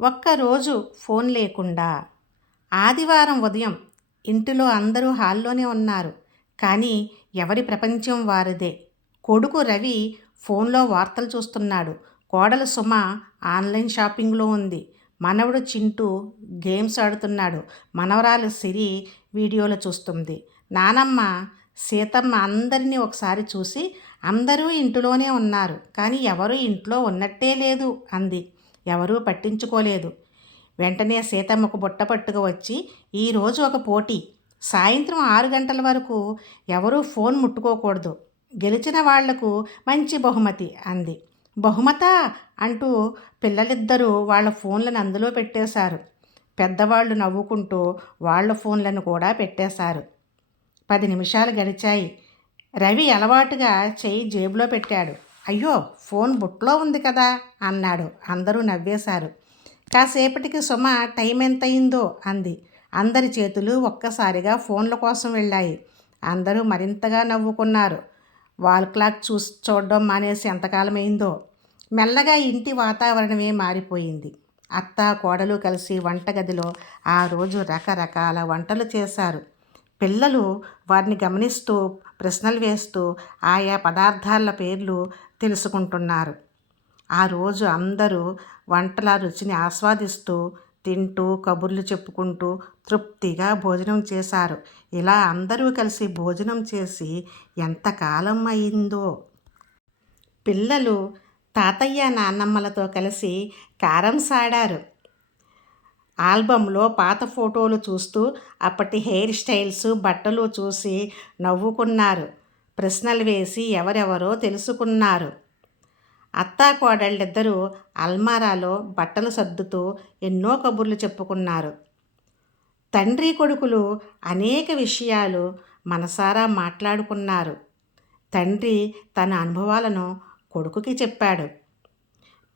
ఒక్కరోజు ఫోన్ లేకుండా ఆదివారం ఉదయం ఇంటిలో అందరూ హాల్లోనే ఉన్నారు. కానీ ఎవరి ప్రపంచం వారిదే. కొడుకు రవి ఫోన్లో వార్తలు చూస్తున్నాడు. కోడలు సుమ ఆన్లైన్ షాపింగ్లో ఉంది. మనవడు చింటూ గేమ్స్ ఆడుతున్నాడు. మనవరాలు సిరి వీడియోలు చూస్తుంది. నానమ్మ సీతమ్మ అందరినీ ఒకసారి చూసి అందరూ ఇంటిలోనే ఉన్నారు, కానీ ఎవరూ ఇంట్లో ఉన్నట్టే లేదు అంది. ఎవరూ పట్టించుకోలేదు. వెంటనే సీతమ్మకు బుట్ట పట్టుకు వచ్చి, ఈరోజు ఒక పోటీ, సాయంత్రం 6 గంటల వరకు ఎవరూ ఫోన్ ముట్టుకోకూడదు, గెలిచిన వాళ్లకు మంచి బహుమతి అంది. బహుమతా అంటూ పిల్లలిద్దరూ వాళ్ళ ఫోన్లను అందులో పెట్టేశారు. పెద్దవాళ్ళు నవ్వుకుంటూ వాళ్ళ ఫోన్లను కూడా పెట్టేశారు. 10 నిమిషాలు గడిచాయి. రవి అలవాటుగా చెయ్యి జేబులో పెట్టాడు. అయ్యో, ఫోన్ బుట్లో ఉంది కదా అన్నాడు. అందరూ నవ్వేశారు. కాసేపటికి సుమ టైం ఎంతయిందో అంది. అందరి చేతులు ఒక్కసారిగా ఫోన్ల కోసం వెళ్ళాయి. అందరూ మరింతగా నవ్వుకున్నారు. వాల్ క్లాక్ చూడడం మానేసి ఎంతకాలమైందో. మెల్లగా ఇంటి వాతావరణమే మారిపోయింది. అత్త కోడలు కలిసి వంటగదిలో ఆ రోజు రకరకాల వంటలు చేశారు. పిల్లలు వారిని గమనిస్తూ ప్రశ్నలు వేస్తూ ఆయా పదార్థాల పేర్లు తెలుసుకుంటున్నారు. ఆ రోజు అందరూ వంటల రుచిని ఆస్వాదిస్తూ తింటూ కబుర్లు చెప్పుకుంటూ తృప్తిగా భోజనం చేశారు. ఇలా అందరూ కలిసి భోజనం చేసి ఎంతకాలం అయిందో. పిల్లలు తాతయ్య నాన్నమ్మలతో కలిసి క్యారమ్స్ ఆడారు. ఆల్బంలో పాత ఫోటోలు చూస్తూ అప్పటి హెయిర్ స్టైల్స్ బట్టలు చూసి నవ్వుకున్నారు. ప్రశ్నలు వేసి ఎవరెవరో తెలుసుకున్నారు. అత్తా కోడళ్ళిద్దరూ అల్మారాలో బట్టలు సర్దుతూ ఎన్నో కబుర్లు చెప్పుకున్నారు. తండ్రి కొడుకులు అనేక విషయాలు మనసారా మాట్లాడుకున్నారు. తండ్రి తన అనుభవాలను కొడుకుకి చెప్పాడు.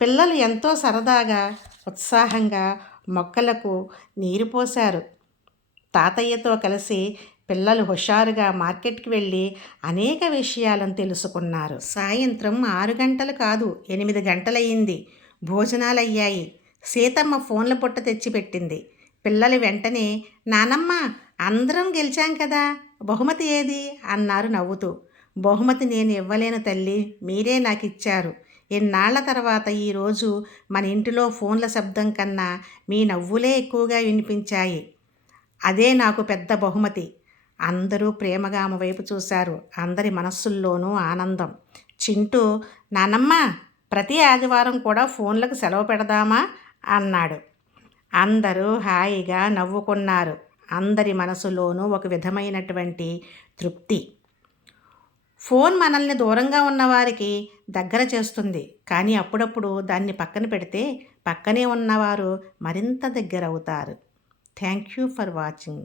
పిల్లలు ఎంతో సరదాగా ఉత్సాహంగా మొక్కలకు నీరు పోశారు. తాతయ్యతో కలిసి పిల్లలు హుషారుగా మార్కెట్కి వెళ్ళి అనేక విషయాలను తెలుసుకున్నారు. సాయంత్రం 6 గంటలు కాదు, 8 గంటలయ్యింది. భోజనాలయ్యాయి. సీతమ్మ ఫోన్ల బుట్ట తెచ్చిపెట్టింది. పిల్లలు వెంటనే, నానమ్మ అందరం గెలిచాం కదా, బహుమతి ఏది అన్నారు నవ్వుతూ. బహుమతి నేను ఇవ్వలేను తల్లి, మీరే నాకు ఇచ్చారు. ఎన్నాళ్ల తర్వాత ఈరోజు మన ఇంటిలో ఫోన్ల శబ్దం కన్నా మీ నవ్వులే ఎక్కువగా వినిపించాయి. అదే నాకు పెద్ద బహుమతి. అందరూ ప్రేమగా ఆమె వైపు చూశారు. అందరి మనస్సుల్లోనూ ఆనందం. చింటూ, నానమ్మ ప్రతి ఆదివారం కూడా ఫోన్లకు సెలవు పెడదామా అన్నాడు. అందరూ హాయిగా నవ్వుకున్నారు. అందరి మనసులోనూ ఒక విధమైనటువంటి తృప్తి. ఫోన్ మనల్ని దూరంగా ఉన్నవారికి దగ్గర చేస్తుంది, కానీ అప్పుడప్పుడు దాన్ని పక్కన పెడితే పక్కనే ఉన్నవారు మరింత దగ్గర అవుతారు. Thank you for watching.